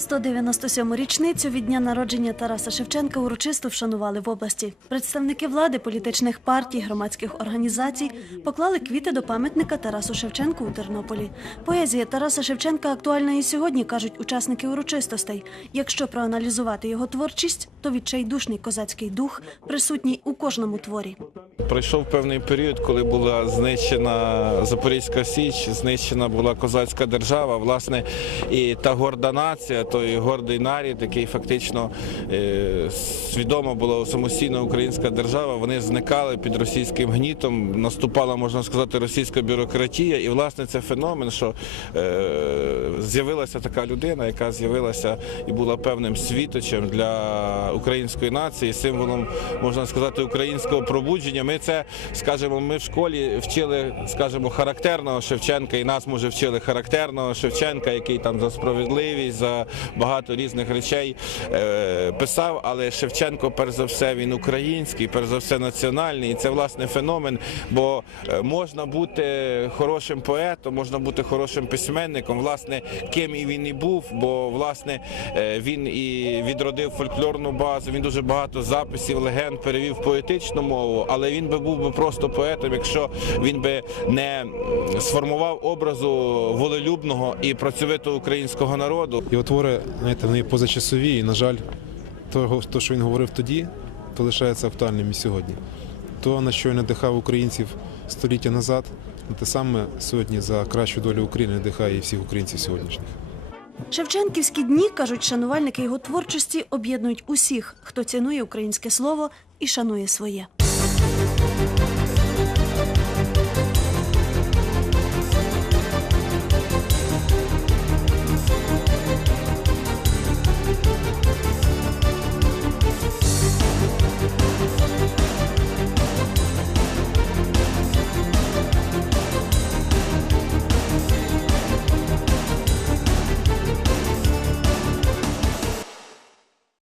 197-му річницю від дня народження Тараса Шевченка урочисто вшанували в області. Представники влади, політичних партій, громадських організацій поклали квіти до пам'ятника Тарасу Шевченку у Тернополі. Поезія Тараса Шевченка актуальна і сьогодні, кажуть учасники урочистостей. Якщо проаналізувати його творчість, то відчайдушний козацький дух присутній у кожному творі. Пройшов певний період, коли була знищена Запорізька Січ, знищена була козацька держава. Власне, і та горда нація, той гордий нарід, який фактично е, свідомо була самостійна українська держава. Вони зникали під російським гнітом. Наступала, можна сказати, російська бюрократія. І власне це феномен, що е, з'явилася така людина, яка з'явилася і була певним світочем для української нації, символом, можна сказати, українського пробудження. Ми це, скажімо, ми в школі вчили, скажімо, характерного Шевченка, і нас може вчили характерного Шевченка, який там за справедливість, за багато різних речей е, писав. Але Шевченко, перш за все, він український, перш за все, національний. І це власне феномен, бо е, можна бути хорошим поетом, можна бути хорошим письменником, власне, ким і він і був, бо власне е, він і відродив фольклорну базу. Він дуже багато записів, легенд перевів поетичну мову, але він би був би просто поетом, якщо він би не сформував образу волелюбного і працьовитого українського народу. Його твори, знаєте, вони позачасові, і, на жаль, того, то, що він говорив тоді, то лишається актуальним і сьогодні. То, на що він надихав українців століття назад, те саме сьогодні за кращу долю України надихає і всіх українців сьогоднішніх. Шевченківські дні, кажуть шанувальники його творчості, об'єднують усіх, хто цінує українське слово і шанує своє.